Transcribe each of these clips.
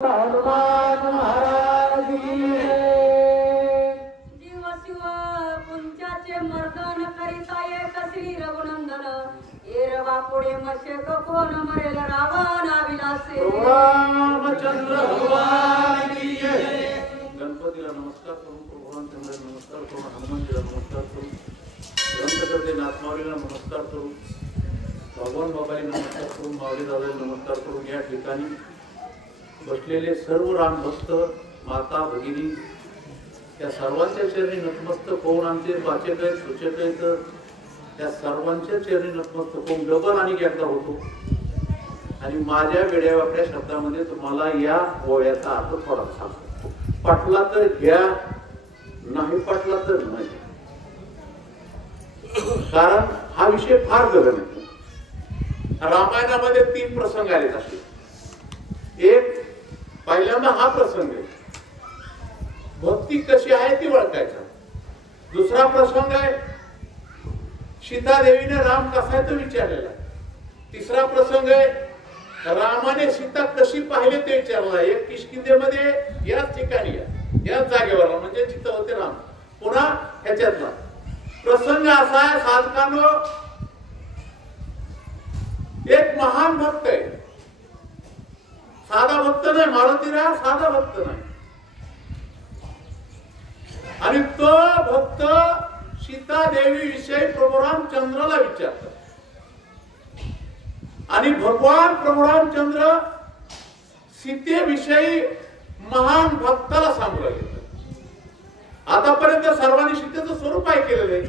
हनुमान महाराज की जीव शिव पुंचाचे मर्दन करिता एक श्री रघुनंदन एरवा पुढे मशक कोण मरेल रावण विलासे रामचंद्र भगवान की गणपतीला नमस्कार करून भगवान चंद्राला नमस्कार करून हनुमानजीला नमस्कार करून ग्रंथकर्ते नाथमाऊलीला नमस्कार करून भगवान बाबाला नमस्कार करून माऊली दादाला नमस्कार करून या ठिकाणी बसलेले सर्व रामभक्त माता भगिनी त्या सर्वांच्या चरणी नतमस्तक होऊन आमचे वाचक आहेत सूचक आहेत त्या सर्वांच्या चरणी नतमस्तक होऊन डबल आणि एकदा होतो आणि माझ्या वेड्यावाकड्या शब्दामध्ये तुम्हाला या ओव्याचा अर्थ थोडा सांगतो. पटला तर घ्या, नाही पटला तर नाही, कारण हा विषय फार गहन आहे. रामायणामध्ये 3 प्रसंग आले असे. एक पहिल्यांदा हा प्रसंग आहे, भक्ती कशी आहे ती ओळखायचा. दुसरा प्रसंग आहे, सीता देवीने राम कसा आहे तो विचारलेला. तिसरा प्रसंग आहे, रामाने सीता कशी पाहिले ते विचारला. एक किष्किंधेमध्ये याच ठिकाणी याच जागेवर म्हणजे जिथं होते राम. पुन्हा ह्याच्यातला प्रसंग असा आहे, साधकांनो एक महान भक्त आहे, साधा भक्त नाही, मारुतीराव साधा भक्त नाही. आणि तो भक्त सीता देवी विषयी प्रभू रामचंद्राला विचारतात आणि भगवान प्रभू रामचंद्र सीतेविषयी महान भक्ताला सांगू लागले. आतापर्यंत सर्वांनी सीतेचं स्वरूप ऐकलेलं आहे.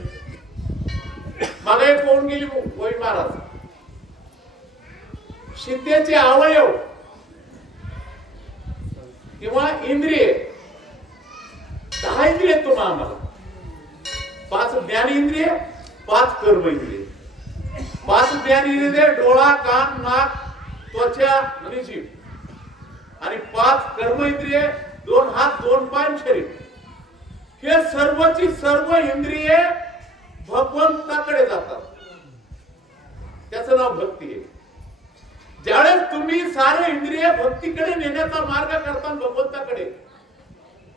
मला एक होऊन गेली होई महाराज. सीतेचे अवयव किंवा इंद्रिय 10 इंद्रिय तुम्हाला आम्हाला 5 ज्ञान इंद्रिय, 5 कर्म इंद्रिय. 5 ज्ञान इंद्रिय डोळा, कान, नाक, त्वचा आणि जीभ आणि 5 कर्म इंद्रिय 2 हात, 2 पाय, शरीर. हे सर्वची सर्व इंद्रिये भगवंताकडे जातात. त्याचं नाव भक्ती आहे. ज्यावेळेस तुम्ही सारे इंद्रिय भक्तीकडे नेण्याचा मार्ग करता भगवंताकडे,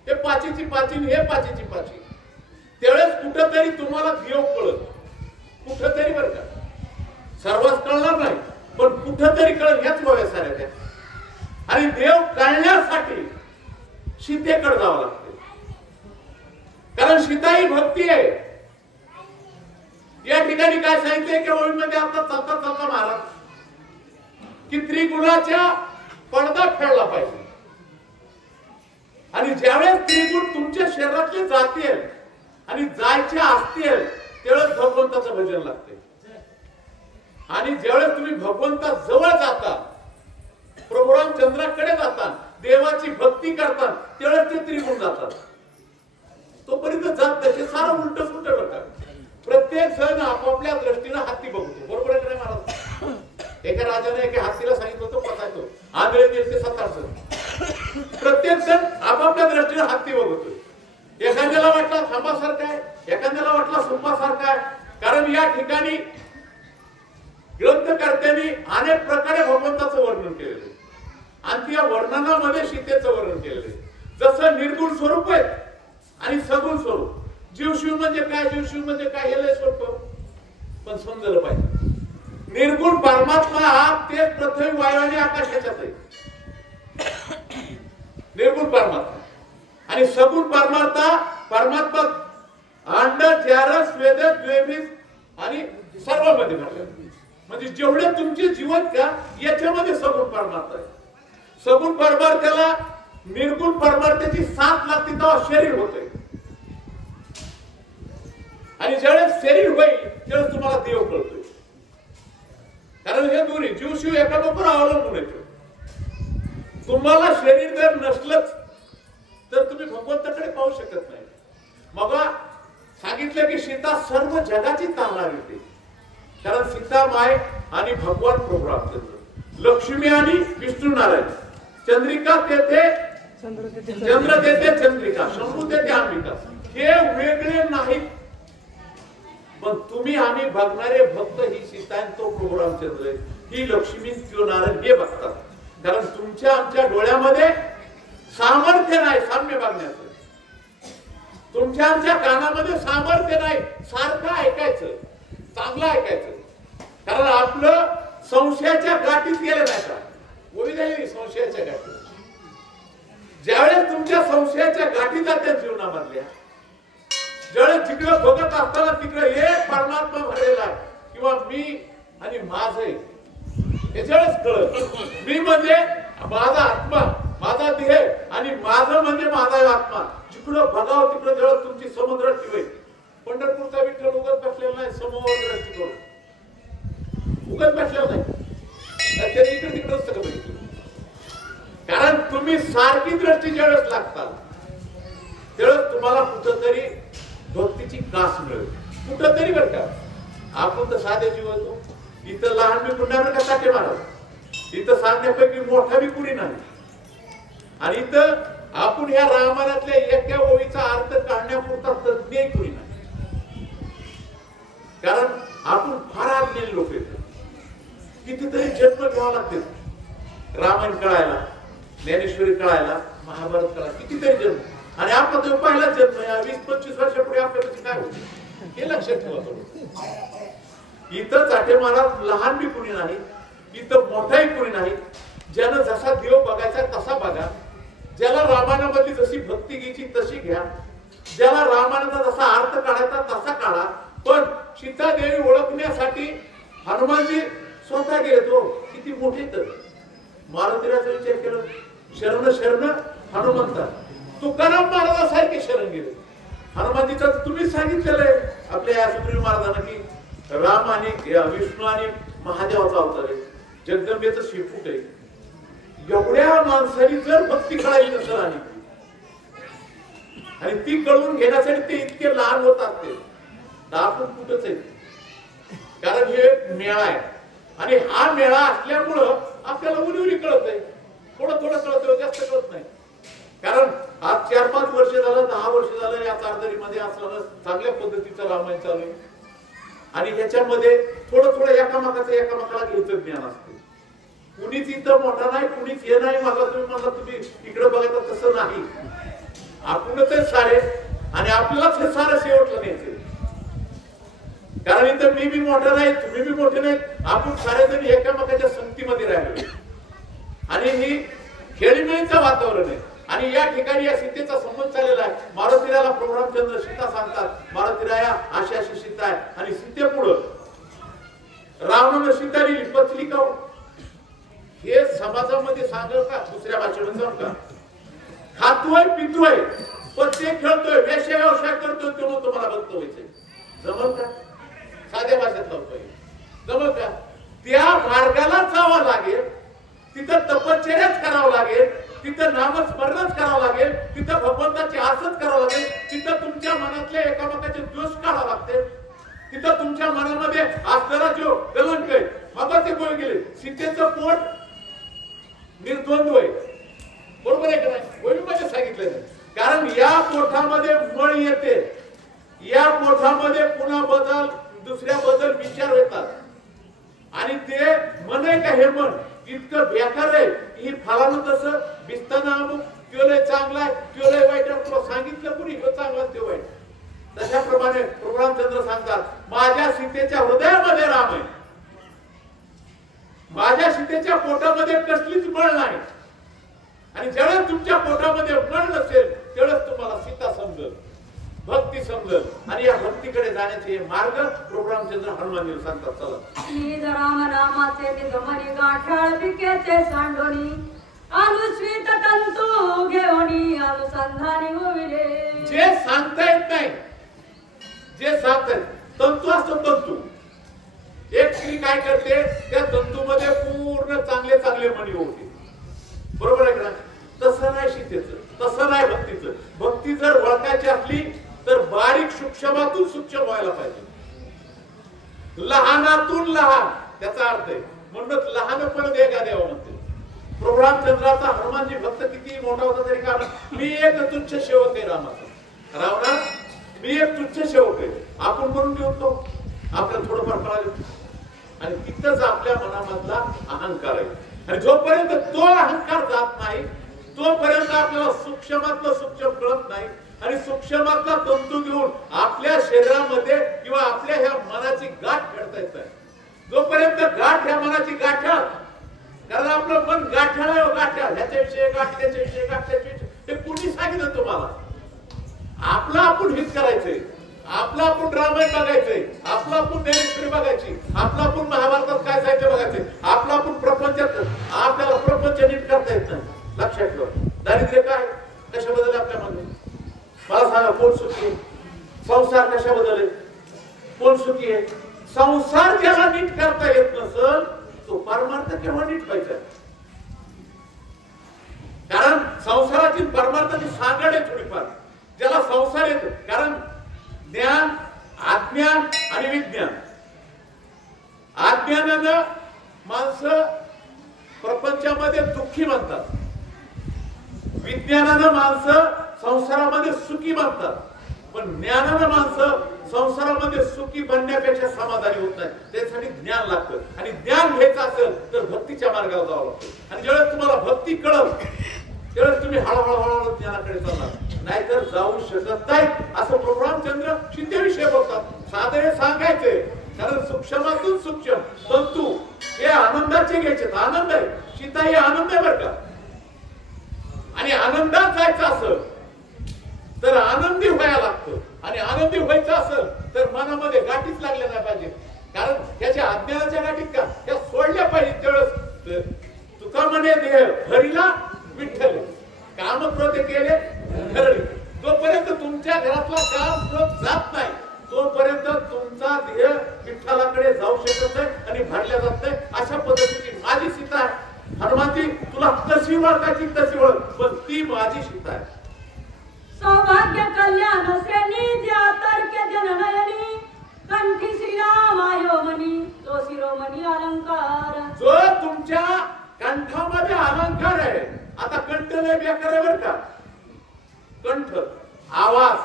हे पाचीची पाची हे पाचीची पाची, त्यावेळेस कुठंतरी तुम्हाला देव कळत. कुठंतरी बरं का, सर्वच कळणार नाही पण कुठंतरी कळत. ह्याच गोव्या साऱ्या त्या. आणि देव कळण्यासाठी सीतेकडे जावं लागते, कारण सीता ही भक्ती आहे. या ठिकाणी काय सांगितलंय की ओळीमध्ये आता चालता चालता महाराज की त्रिगुणाच्या पडदा फेडला पाहिजे. आणि ज्यावेळेस त्रिगुण तुमच्या शरीरातले जातील आणि जायचे असतील त्यावेळेस भगवंताचं भजन लागते. आणि ज्यावेळेस तुम्ही भगवंता जवळ जाता, प्रभू रामचंद्राकडे जाता, देवाची भक्ती करता, त्यावेळेस ते त्रिगुण जातात. तोपर्यंत जात त्याचे सारं उलट सुलट करतात. प्रत्येक जण आपापल्या दृष्टीने हाती बघतो. बरोबर आहे महाराज? एका राजाने एका हातीला सांगितलं होतं पतायचो, आंधळे दिसते 7-8 जण. प्रत्येक जण आपापल्या दृष्टीने हाती बघतोय. एखाद्याला वाटला खांबासारखा आहे, एखाद्याला वाटला सुंपासारखा आहे. कारण या ठिकाणी ग्रंथकर्त्यांनी अनेक प्रकारे भगवंताचं वर्णन केलेलं आहे आणि त्या वर्णनामध्ये सीतेचं वर्णन केलेलं आहे. जसं निर्गुण स्वरूप आहे आणि सगुण स्वरूप. जीवशिव म्हणजे काय, जीवशिव म्हणजे काय हे लय सोपं पण समजलं पाहिजे. निर्गुण परमात्मा हा ते पृथ्वी वायू आणि आकाशाच्यात आहे, निर्गुण परमात्मा. आणि सगुण परमात्मा अंड, चारस, वेद, द्वेबीज आणि सर्व मध्ये भरले. म्हणजे जेवढे तुमचे जीवन का याच्यामध्ये सगुण परमात्मा आहे. सगुण परमार्थाला निर्गुण परमार्थाची साथ लागते तेव्हा शरीर होते. आणि ज्यावेळेस शरीर होईल त्यावेळेस तुम्हाला देव कळतोय. कारण हे दोन्ही जीवशिव एकामेकावर अवलंबून येतो. तुम्हाला शरीर जर नसलंच तर तुम्ही भगवंताकडे पाहू शकत नाही. मग सांगितलं की सीता सर्व जगाची तारणारी होती. कारण सीता माय आणि भगवान प्रभू रामचंद्र, लक्ष्मी आणि विष्णू नारायण, चंद्रिका तेथे चंद्र तेथे चंद्रिका, शंभू तेथे अंबिका. हे वेगळे नाहीत. पण तुम्ही आम्ही बघणारे भक्त ही सीता तो प्रभू रामचंद्र, ही लक्ष्मी तो नारायण हे बघतात. कारण तुमच्या आमच्या डोळ्यामध्ये सामर्थ्य नाही साम्य बघण्याचं, तुमच्या आमच्या कानामध्ये सामर्थ्य नाही सारखं ऐकायचं, चांगलं ऐकायचं. कारण आपलं संशयाच्या गाठीत गेलं नाही का, ओवी झाली संशयाच्या गाठीत. ज्यावेळेस तुमच्या संशयाच्या गाठी जात्या जीवनामधल्या, ज्यावेळेस जिकडं बघत असताना तिकडे एक परमात्मा भरलेला आहे किंवा मी आणि माझं याच्यावेळेस कळत मी म्हणजे माझा आत्मा, माझा देह आणि माझं म्हणजे माझा आत्मा. जिकडं बघावं तिकडं ज्यावेळेस तुमची समुद्र ठेवेल. पंढरपूरचा विठ्ठल उगत बसलेला नाही, समोर दृष्टी करून उगत बसलेला नाही, त्याने इकडे तिकडं सगळं बघितलं. कारण तुम्ही सारखी दृष्टी ज्यावेळेस लागतात त्यावेळेस तुम्हाला कुठंतरी भक्तीची कास मिळेल, कुठंतरी. बरं का, आपण तर साधे जीव होतो. इथं लहान बी कुणावर का साठे मारत, इथं सांगण्यापैकी मोठा बी कुणी नाही. आणि इथं आपण या रामायणातल्या एका ओळीचा अर्थ काढण्यापुरता तज्ञ कुणी नाही. कारण आपण फार अज्ञानी लोक येतो. कितीतरी जन्म घ्यावा लागते रामायण कळायला, ज्ञानेश्वरी कळायला, महाभारत कळायला, कितीतरी जन्म. आणि आपला तो पहिला जन्म या 20-25 वर्षापुढे आपल्यापाशी काय होते हे लक्षात ठेवा. इथं चाटे महाराज लहान बी कुणी नाही, इथं मोठाही कुणी नाही. ज्यानं जसा देव बघायचा तसा बघा, ज्याला रामायणामधली जशी भक्ती घ्यायची तशी घ्या, ज्याला रामायणाचा जसा अर्थ काढायचा तसा काढा. पण सीतादेवी ओळखण्यासाठी हनुमानजी स्वतः गेले. तो किती मोठे तर मारुतीराचा विचार केला, शरण शरण हनुमंता. तुकाराम महाराजासारखे शरण गेले. हनुमानजीचं तुम्हीच सांगितलेलं आहे आपल्या सुग्रीव महाराजांना की राम आणि विष्णू आणि महादेवाचा अवतार आहे, जगदंबेचं शेपूट आहे. एवढ्या माणसाने जर भक्ती कळायची नसेल आणि ती कळून घेण्यासाठी ते इतके लहान होतात ते, तर आपण कुठंच आहे. कारण हे मेळा आहे आणि हा मेळा असल्यामुळं आपल्याला उरी कळत आहे, थोडं थोडं कळत, जास्त कळत नाही. कारण आज 4-5 वर्ष झालं, 10 वर्ष झालं या कारदरीमध्ये असलं चांगल्या पद्धतीचं रामायण चालू आहे. आणि ह्याच्यामध्ये थोडं थोडं एकामेकाचं एकामेकाला घ्यायचं ज्ञान असते. कुणीच इथं मोठा नाही, कुणीच हे नाही. मला तुम्ही म्हणला तुम्ही इकडे बघायचं, तसं नाही. आपणच आहे सारे आणि आपल्यालाच हे सारं शेवटलं न्यायचं. कारण इथं मी बी मोठा नाही, तुम्ही बी मोठे नाहीत. आपण सारेजण एकामेकाच्या संगतीमध्ये राहिलो आणि ही खेळीमेळीचं वातावरण आहे. आणि या ठिकाणी या सीतेचा संबंध चाललेला आहे. मारुतीराला प्रभू रामचंद्र सीता सांगतात, मारुतीराया अशी अशी सीता आहे. आणि सीतेपुढं रावणानं सीता लिहिली पत्रिका. हे समाजामध्ये सांगल का, दुसऱ्या भाषेमध्ये जाऊन का? खातोय पितोय पत्ते खेळतोय वेश्या व्यवसाय करतोय तेव्हा तुम्हाला भक्त व्हायचंय, जमल का? साध्या भाषेत लावतोय, जमल का? त्या मार्गाला जावं लागेल, तिथं तपश्चर्याच करावं लागेल, तिथं नामस्मरणच करावं लागेल, तिथं भगवंताची आसच करावं लागेल, तिथं तुमच्या मनातले एकामेकाचे दोष काढावे लागते, तिथं तुमच्या मनामध्ये असणारा जो कलंक आहे. मग ते बोल गेले सीतेचं पोट निर्द्वंद्व आहे, बरोबर आहे का नाही? ओळीमध्ये सांगितलं. कारण या पोटामध्ये मळ येते, या पोटामध्ये पुन्हा बदल दुसऱ्या बदल विचार येतात आणि ते मन आहे का हे मन इतकं बेकार आहे की फलानं तसं दिसताना अमुक त्यो लय चांगला आहे, त्यो लय वाईट आहे. तुला सांगितलं कुणी ह्यो चांगला त्यो वाईट. तशाप्रमाणे प्रभू रामचंद्र सांगतात, माझ्या सीतेच्या हृदयामध्ये राम आहे, माझ्या सीतेच्या पोटामध्ये कसलीच बळ नाही. आणि ज्यावेळेस तुमच्या पोटामध्ये बळ नसेल त्यावेळेस तुम्हाला सीता समजल, भक्ती समजल. आणि या भक्तीकडे जाण्याचे मार्ग प्रभू रामचंद्र हनुमानजी सांगतात. चला निज राम नामाचे निगमनी गाठाळ पिकेचे सांडोनी अनुस्वित तंतू घेऊनी अनुसंधानी होविले. जे सांगता येत नाही, जे सांगतात तंतू असतो तंतू. एक स्त्री काय करते, त्या तंतूमध्ये पूर्ण चांगले चांगले मणी होते, बरोबर आहे का? तसं नाही सीतेचं, तसं नाही भक्तीचं. भक्ती जर ओळखायची असली तर बारीक सूक्ष्मातून सूक्ष्म व्हायला पाहिजे, लहानातून लहान. त्याचा अर्थ आहे म्हणूनच लहानपण देगा देवा म्हणते. प्रभू रामचंद्राचा हनुमानजी भक्त किती मोठा होता तरी का, मी एक तुच्छ सेवक आहे रामाचा. रावणा मी एक तुच्छ सेवक आहे आपण म्हणून घेतो, आपल्याला थोडंफार कळालं. आणि तिथंच आपल्या मनामधला अहंकार आहे. आणि जोपर्यंत तो अहंकार जात नाही तोपर्यंत आपल्याला सूक्ष्मातलं सूक्ष्म कळत नाही आणि सूक्ष्मातला तंतू घेऊन आपल्या शरीरामध्ये किंवा आपल्या ह्या मनाची गाठ खेळता येत नाही. जोपर्यंत गाठ ह्या मनाची गाठ्याल, कारण आपलं मन गाठ्याळ आहे, गाठ्याळ ह्याच्याविषयी गाठ त्याच्याविषयी गाठ त्याच्याविषयी, हे कुणी सांगितलं तुम्हाला? आपलं आपण हित करायचंय, आपलं आपण रामायण बघायचंय, आपलं आपण ज्ञानेश्वरी बघायची, आपलं आपण महाभारतात काय साहित्य बघायचंय, आपलं आपण प्रपंचात, आपल्याला प्रपंच नीट करता येत नाही. लक्षात ठेवा. दारिद्र्य काय कशा बदल आपल्यामध्ये? मला सांगा, कोण सुखी आहे? संसार कशा बदल कोण सुखी आहे? संसार ज्याला नीट करता येत नसल तो परमार्थ केव्हा नीट व्हायचा? कारण संसाराची परमार्थाची सांगड आहे थोडीफार. ज्याला संसार येतो, कारण ज्ञान, अज्ञान आणि विज्ञान. अज्ञानानं माणसं प्रपंचामध्ये दुःखी म्हणतात, विज्ञानानं माणसं संसारामध्ये सुखी बनतात, पण ज्ञानानं माणसं संसारामध्ये सुखी बनण्यापेक्षा समाधानी होत नाही. त्यासाठी ज्ञान लागतं आणि ज्ञान घ्यायचं असेल तर भक्तीच्या मार्गाला जावं लागतं. आणि ज्यावेळेस तुम्हाला भक्ती कळल त्यावेळेस तुम्ही हळूहळू ज्ञानाकडे चालणार, नाहीतर जाऊ शकत नाही. असं प्रभू रामचंद्र सीतेविषयी बोलतात. साधं हे सांगायचंय, कारण सूक्ष्मातून सूक्ष्म तंतू हे आनंदाचे घ्यायचे. आनंद आहे, सीता हे आनंद आहे बरं का. आणि आनंदात जायचं असेल तर आनंदी व्हायला लागतं, आणि आनंदी व्हायचं असेल तर मनामध्ये गाठीच लागल्या नाही पाहिजे. कारण त्याच्या अज्ञानाच्या गाठीत का त्या सोडल्या पाहिजे. त्यावेळेस तुका म्हणे देह हरीला विठ्ठल, काम क्रोध केले हरळी. जोपर्यंत तुमच्या घरातला काम क्रोध जात नाही तोपर्यंत तुमचा देह विठ्ठलाकडे जाऊ शकत नाही आणि भरल्या जात नाही. अशा पद्धतीची माझी सीता आहे. हनुमानजी तुला कशी ओळखायची तशी ओळख, पण ती माझी सीता आहे. सौभाग्य कल्याण श्रेणी ज्या तर्क्य जननयनी कंठी श्रीरामायोमनी तो शिरोमणी अलंकार. जो तुमच्या कंठामध्ये अलंकार आहे. आता कंठ लय बेकार आहे बरं का. कंठ आवाज,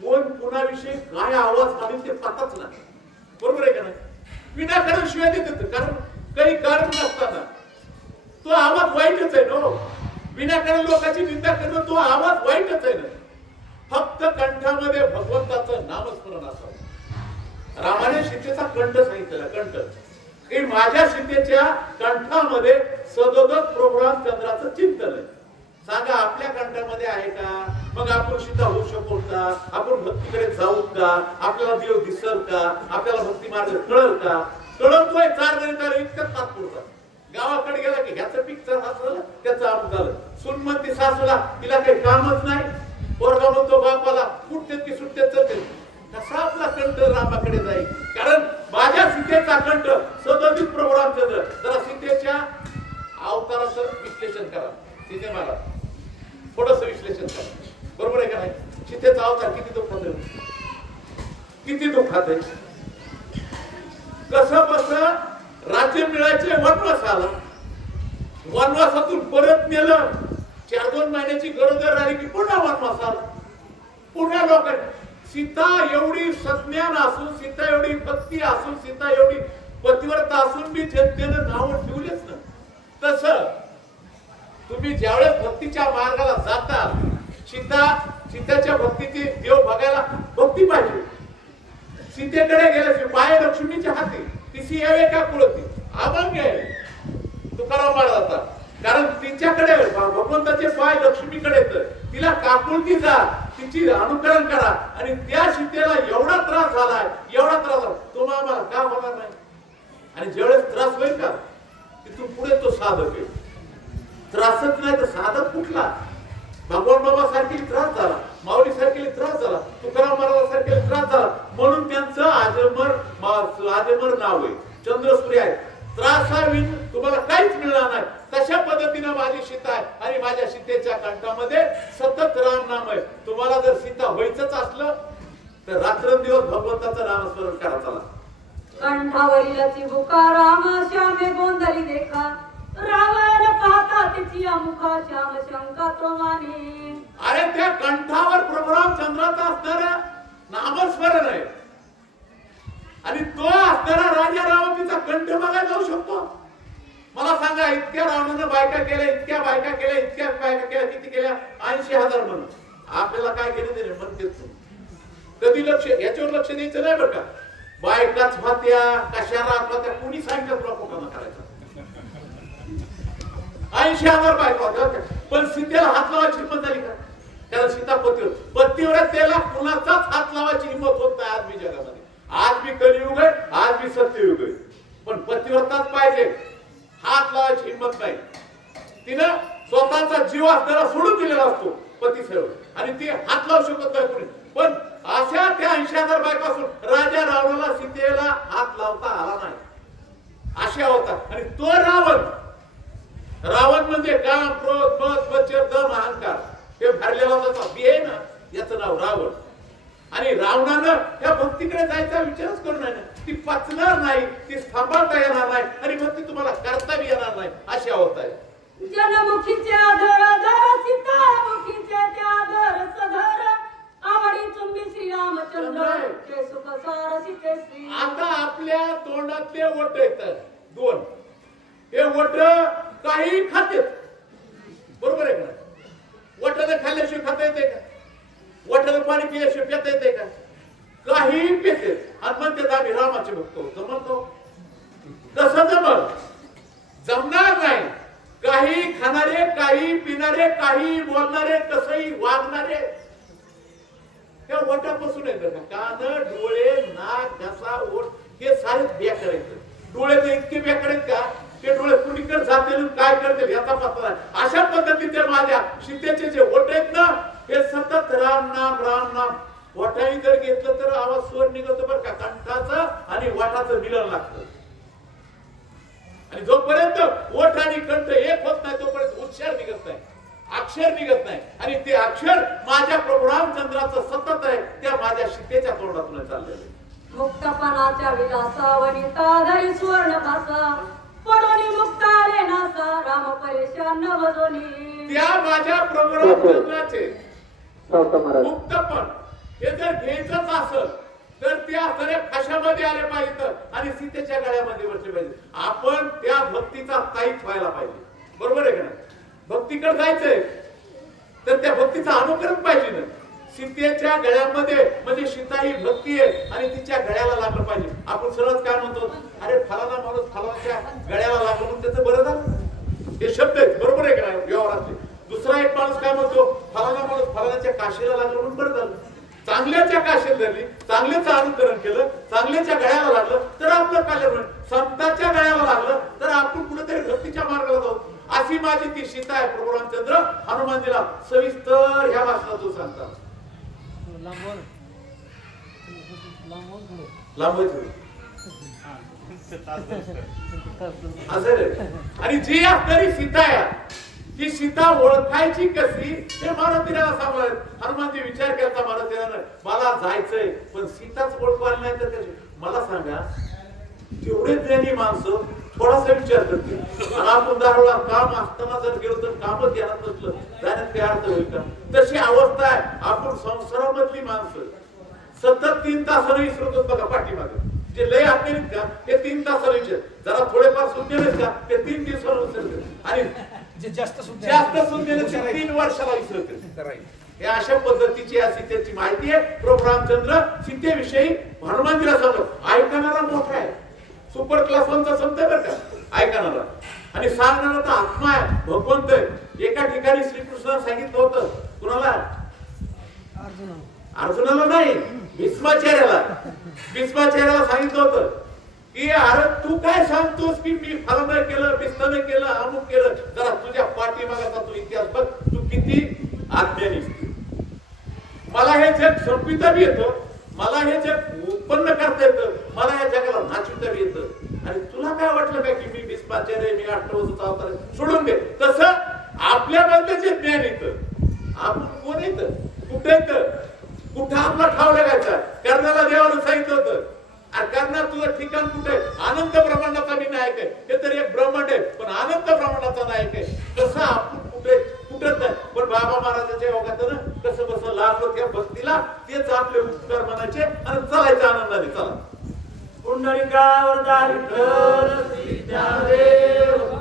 कोण कुणाविषयी काय आवाज काढेल ते पताच नाही. बरोबर आहे का नाही? विनाकारण शिवाय देत, कारण काही कारण नसताना तो आवाज वाईटच आहे ना. विनाकारण लोकांची निंदा करणं तो आवाज वाईटच आहे ना. फक्त कंठामध्ये भगवंताचं नामस्मरण असावं. रामाने सीतेचा कंठ सांगितलेला. कंठ की माझ्या सीतेच्या कंठामध्ये सदोदत प्रभू रामचंद्राचं चिंतन आहे. सांगा आपल्या कंठामध्ये आहे का? मग आपण सीता होऊ शकू का? आपण भक्तीकडे जाऊ का? आपल्याला देव दिसल का? आपल्याला भक्ती मार्ग कळल का? कळतोय चार जणी इतकं तात्पुरतं. गावाकडे गेला की ह्याचं पीक झालं, त्याचं आम झालं. सून म्हणते सासूला तिला काही कामच नाही. पोरगा म्हणतो बापाला कुठते की सुट्टे चलते. कसा आपला कंठ रामाकडे जाईल? कारण माझ्या सीतेचा कंठ सदोदित प्रभू रामचंद्र. जरा सीतेच्या अवताराचं विश्लेषण करा. सीते मला थोडस विश्लेषण करा. बरोबर आहे का नाही? सीतेचा अवतार किती दुःखात आहे, किती दुःखात आहे. कसं कसं राज्य मिळायचे, वनवास आला. वनवासातून परत नेलं. 4-2 महिन्याची गरोदर राहिली की पुन्हा वनवास आला. पुन्हा लोकांनी सीता एवढी सज्ञान असून, सीता एवढी भक्ती असून, सीता एवढी पतिव्रता असून बी जनतेनं नाव ठेवलेच ना. तसं तुम्ही ज्यावेळेस भक्तीच्या मार्गाला जाता, सीताच्या भक्तीची देव बघायला भक्ती पाहिजे. सीतेकडे गेल्याशी पाय लक्ष्मीच्या हाती तिची यावे का कुळती अभंग आहे तुकाराम महाराजांचा. कारण तिच्याकडे भगवंताचे पाय लक्ष्मीकडे येतं. तिला काकुळती जा, तिची अनुकरण करा. आणि त्या सीतेला एवढा त्रास झालाय, एवढा त्रास झाला, तुम्हाला आम्हाला का होणार नाही? आणि ज्यावेळेस त्रास होईल का तिथून पुढे तो साधक आहे. त्रासच नाही तर साधक कुठला? भगवान बाबा सारखी त्रास झाला, माऊली सारखी त्रास झाला, तुकाराम महाराज सारखी त्रास झाला, म्हणून त्यांचं आजमर नाव आहे, चंद्रसूर्य आहे. त्रासाविन तुम्हाला काहीच मिळणार नाही. तशा पद्धतीनं माझी सीता आहे आणि माझ्या सीतेच्या कंठामध्ये सतत राम नाम आहे. तुम्हाला जर सीता व्हायचंच असलं तर रात्रंदिवस भगवंताचं नामस्मरण करा. चला. कंठावरील चिबुका राम श्यामे गोंधळी देखा, रावण पाहता तिची मुखा श्याम शंका त्रोमाने. अरे त्या कंठावर प्रभू रामचंद्राचा असणारा नामस्मरण आहे आणि तो असणारा राजा राम तिचा कंठ बघायला जाऊ शकतो. मला सांगा, इतक्या रावणानं बायका केल्या, इतक्या बायका केल्या, इतक्या बायका केल्या, किती केल्या? 80,000 म्हणून. आपल्याला काय केलं तरी म्हणते तू कधी लक्ष याच्यावर लक्ष द्यायचं नाही बरं का. बायकाच होत्या कशा राहत होत्या, कुणी सांगितलं तुला कोणाला करायचं? 80,000 बायका होत्या, पण सीतेला हात लावायची हिंमत झाली का? कारण सीता पतीवर त्याला कुणाचाच हात लावायची हिंमत होत नाही आज मी जगामध्ये. आज मी कलियुग आहे, आज मी सत्ययुग आहे, पण पतिव्रताच पाहिजे, हात लावायची हिंमत नाही. तिनं स्वतःचा जीव असताना सोडून दिलेला असतो पतीसेवर, आणि ती हात लावू शकत नाही कोणी. पण अशा त्या 80,000 बायकापासून राजा रावणाला सीतेला हात लावता आला नाही, अशा होता. आणि तो रावण म्हणजे काम, क्रोध, मद, मच्छर, दम, अहंकार हे भरलेला होता. बी आहे ना, याचं नाव रावण. आणि रावणानं त्या भक्तीकडे जायचा विचारच करू नये. ती पचणार नाही, ती सांभाळता येणार नाही, आणि मग ती तुम्हाला करता बी येणार नाही, अशी अवस्था आहे. जनमुखीचे आदर धर, सीतामुखीचे ते आदर सधर, आवडी तुम्ही श्रीरामचंद्र, ते सुख सार सीते श्री. आता आपल्या तोंडातले वट येतात 2, हे वट काही खातेत, बरोबर आहे का? वटाने खाल्ल्याशिवाय खाता येते का? वटाने पाणी पिल्याशिवाय पिता येते का? काही पिते आणि म्हणतात आम्ही रामाचे भक्त होतो. म्हणतो कसं जमल? जमणार नाही. काही खाणारे, काही पिणारे, काही बोलणारे, कसंही वागणारे त्या वटापासून येतात. कान, डोळे, नाक, घसा, ओठ हे सारे बेकार आहेत. डोळे तर इतके बेकार आहेत का ते डोळे कुणीकडे जातील काय करतील याचा पत्ता नाही. अशा पद्धतीचे माझ्या सीतेचे जे ओठ आहेत ना, हे सतत राम नाम वटाने जर घेतलं तर आवाज स्वर निघतो बरं का, कंठाचं आणि वाटाचं मिलन लागतं. आणि जोपर्यंत ओठ आणि कंठ एक होत नाही तोपर्यंत उच्चार निघत नाही, अक्षर निघत नाही. आणि ते अक्षर माझ्या प्रभू रामचंद्राचं सतत आहे, त्या माझ्या सीतेच्या तोंडातून चाललेलं. मुक्तपणाच्या विलासा वनिता धरी सुवर्ण भासा, पडोनी मुक्त आले नासा, राम परेशान नवजोनी. त्या माझ्या प्रभू रामचंद्राचे मुक्तपण हे जर घ्यायचंच असेल तर त्या खऱ्या कशामध्ये आले पाहिजे आणि सीतेच्या गळ्यामध्ये बसले पाहिजे. आपण त्या भक्तीचा ताईत व्हायला पाहिजे, बरोबर आहे का नाही? भक्तीकडे जायचंय तर त्या भक्तीचा अनुकरण पाहिजे ना. सीतेच्या गळ्यामध्ये म्हणजे सीता ही भक्ती आहे आणि तिच्या गळ्याला लागलं पाहिजे. आपण सरळच काय म्हणतो, अरे फलाना माणूस फलानाच्या गळ्याला लागलं म्हणून त्याचं बरं झालं, हे शब्द आहेत, बरोबर आहे का नाही व्यवहारातले. दुसरा एक माणूस काय म्हणतो, फलाना माणूस फलानाच्या काशीला लागलं म्हणून बरं झालं. चांगल्याच्या काशीला धरली, चांगल्याचं अनुकरण केलं, चांगल्याच्या गळ्याला लागलं तर आपलं कल्याण होईल. संतांच्या गळ्याला लागलं तर आपण कुठेतरी भक्तीच्या मार्गाला जाऊ. अशी माझी ती सीता आहे. प्रभू रामचंद्र हनुमानजीला सविस्तर ह्या भाषणातून सांगतात. आणि जी आपली सीता आहे ही सीता ओळखायची कशी हे मारुतीला सांगणार. हनुमानजी विचार करता मारुतीला, मला जायचंय पण सीताच ओळखवायला नाही तर कशी? मला सांगा, तेवढे ज्ञानी माणसं थोडासा विचार करतील. आणि आपण दारोला काम असताना जर गेलो तर कामच ध्यानात नसलं जाण्यात काय अर्थ होईल का? तशी अवस्था आहे. आपण संसारामधली माणसं सतत 3 तासाला विसरतो बघा. पाठीमागे जे लय आपले का ते 3 तासाला विचार, जरा थोडेफार सुंदर का ते 3 दिवसाला विसरते, आणि जे जास्त सुंदर 3 वर्षाला विसरते. हे अशा पद्धतीची सीतेची माहिती आहे. प्रभू रामचंद्र सीतेविषयी हनुमानजीला सांगतो. ऐकणारा मोठा आहे, सुपर क्लास 1चा संत आहे बरं का ऐकणारा, आणि सांगणारा तर आत्मा आहे, भगवंत आहे. एका ठिकाणी श्रीकृष्णाने सांगितलं होतं, कुणाला? अर्जुनाला नाही, भीष्माचार्याला सांगितलं होतं की अरे तू काय सांगतोस की मी फलानं केलं, बिस्तानं केलं, अमुक केलं. जरा तुझ्या पाठीमागाचा तू इतिहास बघ, तू किती अज्ञानी. मला हे जग संपिता बी येतं, मला हे जग उत्पन्न करता येतं, मला या जगाला नाचविता बी येतं. आणि तुला काय वाटलं काय की मी भीष्माचार्य, मी 8 वर्षाचा अवतार, सोडून दे. तसं आपल्याबद्दल जे ज्ञान येतं, आपण कोण येतं, कुठे येतं, कुठं आपला ठाव लागायचा. कर्णाला देवानं सांगितलं होतं, अरे कर्णा तुझं ठिकाण कुठे? अनंत ब्रह्मांडाचा मी नायक आहे. हे तर एक ब्रह्मांड आहे पण अनंत ब्रह्मांडाचा नायक आहे. तसं आपण कुठेच नाही. पण बाबा महाराजांच्या योगातून कसं कसं लागलो त्या भक्तीला, तेच आपले उपकार म्हणायचे आणि चालायचं आनंदाने. चला. पुंडलिकावर दारिद्र्य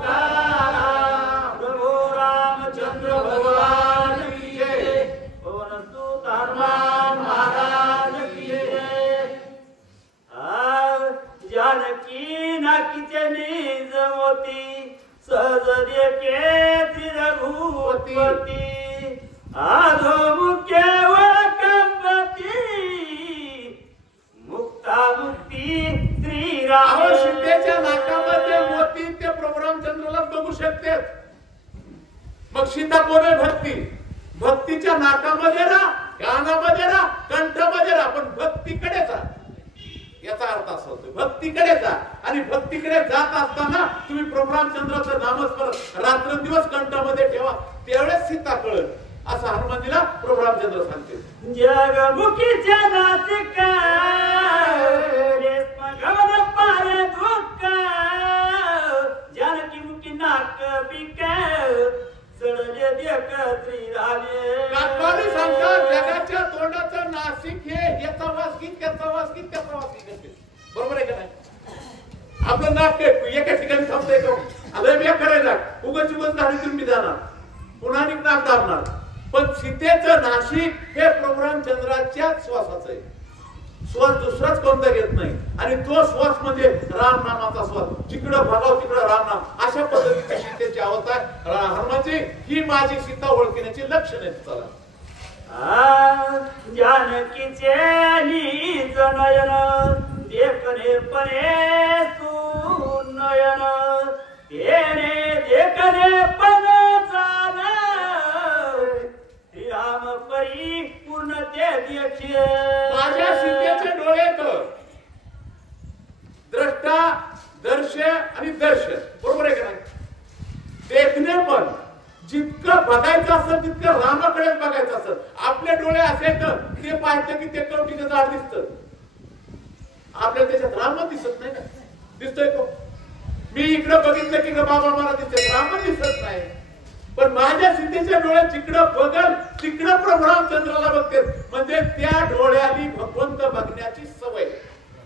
सीताराम प्रभु रामचंद्र भगवान की जय पवन सुत हनुमान महाराज की जय जानकी नाकीचे निज मोती सहज देखे रघुपती आधो मुख्य कंपती मुक्ता मुक्ती श्रीराम सीतेच्या नाकामध्ये मोती ते प्रभू रामचंद्राला बघू शकतात. मग सीता कोण आहे? भक्ती. भक्तीच्या नाकामध्ये राहा, कानामध्ये राहा, कंठामध्ये राहा, पण भक्तीकडे जा. याचा अर्थ असा होतो भक्तीकडे जा. आणि भक्तीकडे जात असताना तुम्ही प्रभू रामचंद्राचं नामस्मरण रात्रंदिवस कंठामध्ये ठेवा, त्यावेळेस सीता कळत असं हनुमानजीला प्रभू रामचंद्र सांगते. जगमुखीच्या नासिका गवन पारे दुःख जानकी मुखी नाक बिका सडले देख श्रीरामे काकाने सांगतात जगाच्या तोंडाचं नाशिक हे याचा वास घेत त्याचा वास घेत त्याचा वास घेत. बरोबर आहे का नाही? आपलं नाक एका ठिकाणी थांबतंय का? आलं मी करायला उगाच उगाच गाडीतून मी जाणार पुन्हा नाक दाबणार. पण सीतेचं नाशिक हे प्रभू रामचंद्राच्या श्वासाचं आहे. श्वास दुसराच कोणता घेत नाही. आणि तो श्वास म्हणजे राम नामाचा श्वास. जिकडं बघाव तिकडं राम नाम. अशा पद्धतीची सीतेची अवस्था हनुमानची ही माझी सीता ओळखण्याची लक्षण आहेत. चला जानकीचे नीच नयन देखणे पणे सुनयन तेने देखणे पण चाल राम परी पूर्ण ते देखे माझ्या सीतेचे डोळे तर द्रष्टा दर्शन आणि दर्शन. बरोबर आहे का नाही? देखणे पण जितकं बघायचं असेल तितकं रामाकडेच बघायचं असेल. आपले डोळे असेल तर ते पाहिलं की ते कवटीचं झाड दिसतं. आपल्याला त्याच्यात राम दिसत नाही ना. दिसतोय तो मी इकडं बघितलं की बाबा मला दिसत राम दिसत नाही. पण माझ्या सीतेच्या डोळे जिकडं बघल तिकडं प्रभू रामचंद्राला बघते. म्हणजे त्या डोळ्याली भगवंत बघण्याची सवय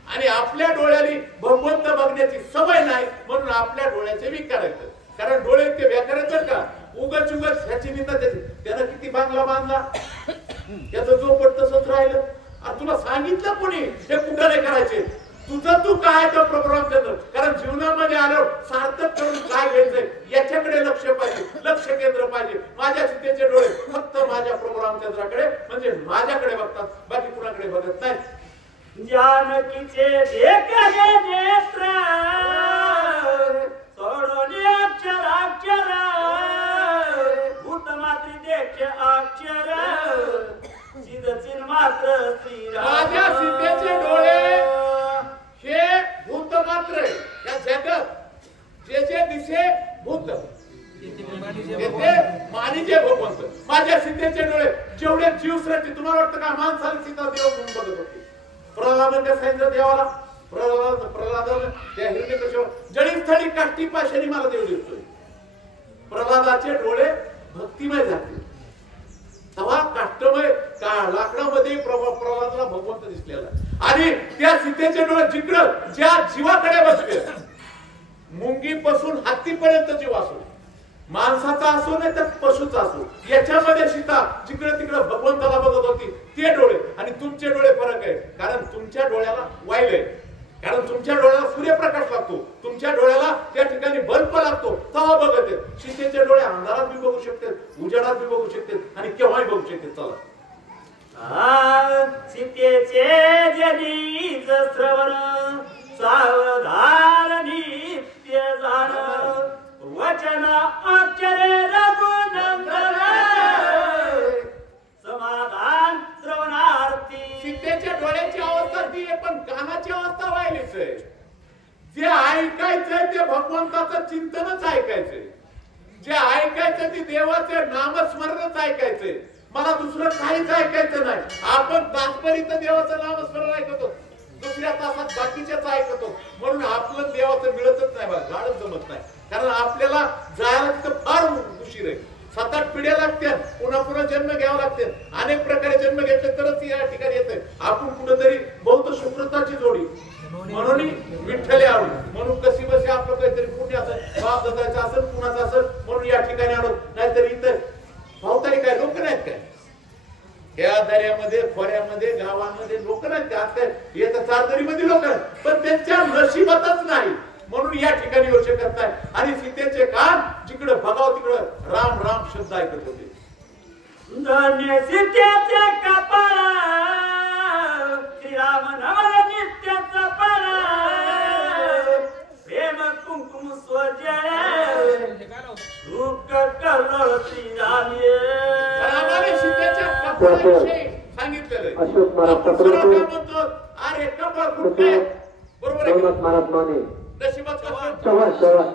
आणि आपल्या डोळ्याली भगवंत बघण्याची सवय नाही. म्हणून आपल्या डोळ्याचे विकार येतात. कारण डोळे ते व्याकार येतात का? उगाच उगाच ह्याची निंदा त्यानं किती बांगला बांधला त्याचं जो पट तसंच राहिलं. आणि तुला सांगितलं कोणी हे कुठं नाही करायचे? तुझं तू काय तर प्रभू रामचंद्र. कारण जीवनामध्ये आल्यावर सार्थक करून काय घ्यायचंय याच्याकडे लक्ष पाहिजे, लक्ष केंद्र पाहिजे. माझ्या सीतेचे डोळे फक्त माझ्या प्रभू रामचंद्राकडे म्हणजे माझ्याकडे बघतात, बाकी कुणाकडे बघत नाही. जानकीचे देखणे नेत्र सोडून अक्षर भूत मात्री देखे अक्षर चिद मात्र श्रीराम. माझ्या सीतेचे डोळे हे भूत मात्र आहे. या जगात जे जे दिसे भूत येथे मानिजे भगवंत. माझ्या सीतेचे डोळे जेवढे जीव सृष्टी तुम्हाला वाटतं का माणसाला सीता देव म्हणून बघत होती. प्रल्हादाने सांगितलं देवाला प्रल्हादाने त्या हिरण्यकश्यप जळीस्थळी काष्टी पाशाने मला देव दिसतोय. प्रल्हादाचे डोळे भक्तिमय झाले. तेव्हा काष्टमय लाकडामध्ये प्रल्हादाला भगवंत दिसलेला. आणि त्या सीतेचे डोळे जिकडं ज्या जीवाकडे बसले मुंगीपासून हत्तीपर्यंत जीव असो, माणसाचा असो नाही तर पशुचा असो, याच्यामध्ये सीता जिकडे तिकडे भगवंताला बघत होती. ते डोळे आणि तुमचे डोळे फरक आहे. कारण तुमच्या डोळ्याला वाईल आहे. कारण तुमच्या डोळ्याला सूर्यप्रकाश लागतो, तुमच्या डोळ्याला त्या ठिकाणी बल्ब लागतो तेव्हा बघत आहेत. सीतेचे डोळे अंधारात बी बघू शकतात, उजाडात बी बघू शकतात आणि केव्हाही बघू शकतात. चला सीतेचे जनीच श्रवण सावधान नित्य जाण वचन अक्षरे रघुनंदन समाधान श्रवणार्थी. सीतेच्या डोळ्याची अवस्था ती आहे पण कानाची अवस्था व्हायलीच आहे. जे ऐकायचंय ते भगवंताचं चिंतनच ऐकायचंय. जे ऐकायचं ते देवाचे नामस्मरणच ऐकायचंय. मला दुसरं काहीच ऐकायचं नाही. आपण तात्पर्यंत देवाचं नामस्मरण ऐकतो, दुसऱ्या तासात बाकीच्याच ऐकतो. म्हणून आपलं देवाचं मिळतच नाही, बघा गाडच जमत नाही. कारण आपल्याला जायला तिथं फार उशीर आहे. 7-8 पिढ्या लागतात, पुन्हा पुन्हा जन्म घ्यावा लागते. अनेक प्रकारे जन्म घेतले तरच या ठिकाणी येते. आपण कुठेतरी बहुत शुक्रताची जोडी म्हणून विठ्ठले आवडी म्हणून कशी बशी आपलं काहीतरी पुण्य असेल बाप दादायचं असेल ह्या दऱ्यामध्ये खोऱ्यामध्ये गावामध्ये लोक नाही आता येतात चारदरीमध्ये लोक पण त्यांच्या नशिबातच नाही म्हणून या ठिकाणी येऊ शकत नाही आणि सीतेचे कान जिकडे बघाव तिकडं राम राम शब्द ऐकत होते. धन्य सीतेचे कपाळ श्रीराम नवल नित्याचा पाळ प्रेम कुंकुम स्वजय दुःख कळलं श्रीरामे. रामाने सीतेच्या कपाळाविषयी सांगितलेलं म्हणतो अरे कपाळ फुटके बरोबर आहे नशिबात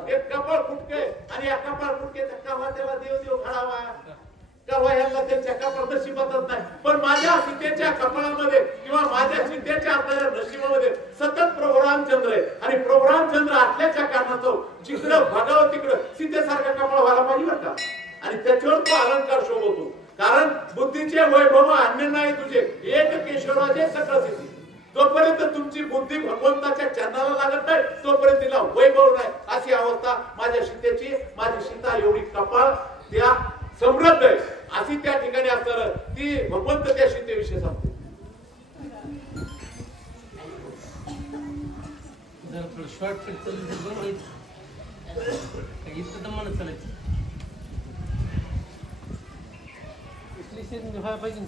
एक कपाळ फुटके आणि या कपाळ फुटकेचा कवा त्याला देव देव घडावा कवा ह्याला त्यांच्या कपाळ नशिबातच नाही पण माझ्या सीतेच्या कपाळामध्ये किंवा माझ्या सीतेच्या असणाऱ्या नशिबामध्ये सतत प्रभू रामचंद्र आहे आणि प्रभू रामचंद्र असल्याच्या कारणाचं जिकडं बघावं तिकडं सीतेसारखा कपाळ व्हायला पाहिजे बरं का आणि त्याच्यावर तो अलंकार शोभवतो कारण बुद्धीचे वैभव अन्य नाही तुझे एक केशवराजे सकळ सिद्धी जोपर्यंत तुमची बुद्धी भगवंताच्या चरणाला लागत नाही तोपर्यंत तिला वैभव नाही अशी अवस्था माझ्या सीतेची माझी सीता एवढी कपाळ त्या समृद्ध आहे अशी त्या ठिकाणी असणार ती भगवंत त्या सीतेविषयी सांगते. शॉर्टकट चालायचं पाहिजे.